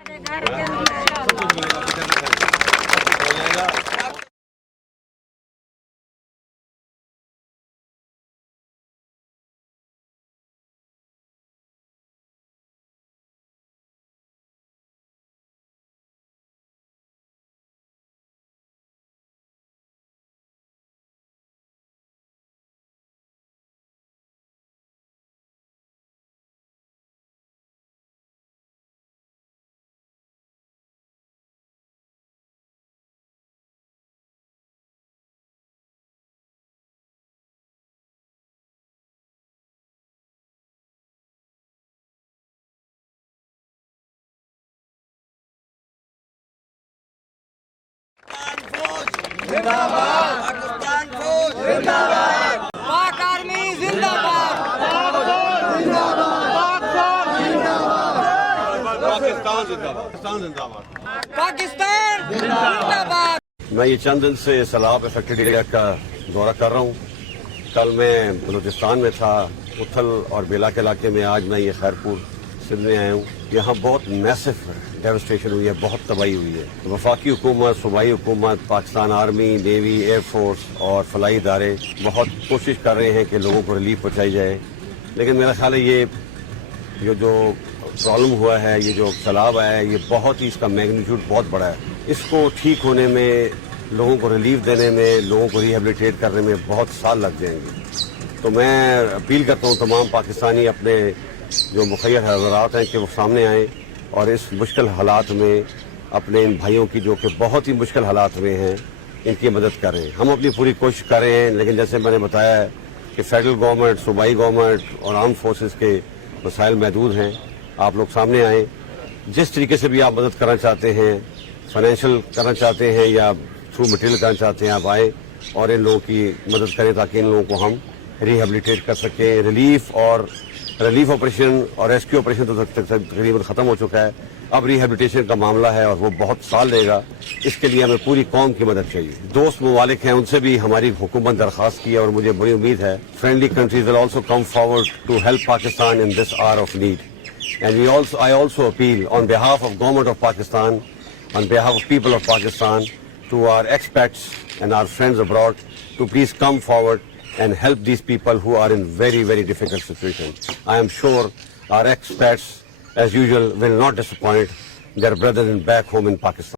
पाकिस्तान फौज जिंदाबाद, पाक आर्मी जिंदाबाद, पाकिस्तान जिंदाबाद, पाकिस्तान जिंदाबाद। मैं ये चंद दिन से सैलाब अफेक्टेड एरिया का दौरा कर रहा हूँ। कल मैं बलूचिस्तान में था, उथल और बेला के इलाके में। आज मैं ये खैरपुर सिंध में आया हूँ। यहाँ बहुत मैसिव डेवस्टेशन हुई है, बहुत तबाही हुई है। वफाकी हुकूमत, सूबाई हुकूमत, Pakistan army, navy, air force और फलाई इदारे बहुत कोशिश कर रहे हैं कि लोगों को रिलीफ पहुँचाई जाए। लेकिन मेरा ख्याल है ये जो प्रॉब्लम हुआ है, ये जो सैलाब आया है, ये बहुत ही, इसका मैग्नीट्यूड बहुत बड़ा है। इसको ठीक होने में, लोगों को रिलीफ देने में, लोगों को रिहेबिलिटेट करने में बहुत साल लग जाएंगे। तो मैं अपील करता हूँ तमाम पाकिस्तानी अपने जो मुखैर हज़रात हैं कि वो सामने आएँ और इस मुश्किल हालात में अपने इन भाइयों की, जो कि बहुत ही मुश्किल हालात में हैं, इनकी मदद करें। हम अपनी पूरी कोशिश कर रहे हैं, लेकिन जैसे मैंने बताया है कि फेडरल गवर्नमेंट, सूबाई गवर्नमेंट और आर्म फोर्सेस के वसाइल महदूद हैं। आप लोग सामने आएँ, जिस तरीके से भी आप मदद करना चाहते हैं, फाइनेंशियल करना चाहते हैं या थ्रू मटेरियल करना चाहते हैं, आप आएँ और इन लोगों की मदद करें ताकि इन लोगों को हम रिहेबिलिटेट कर सकें। रिलीफ ऑपरेशन और रेस्क्यू ऑपरेशन तो तकरीबन ख़त्म हो चुका है। अब रिहेबिलिटेशन का मामला है और वो बहुत साल लेगा। इसके लिए हमें पूरी कौम की मदद चाहिए। दोस्त ममालिक हैं, उनसे भी हमारी हुकूमत दरख्वास्त की है और मुझे बड़ी उम्मीद है friendly countries will also come forward to help Pakistan in this hour of need. And I also appeal on behalf of government of Pakistan, on behalf of people of Pakistan, to our expats and our friends abroad to please come forward and help these people who are in very, very difficult situations. I am sure our expats, as usual, will not disappoint their brethren back home in Pakistan.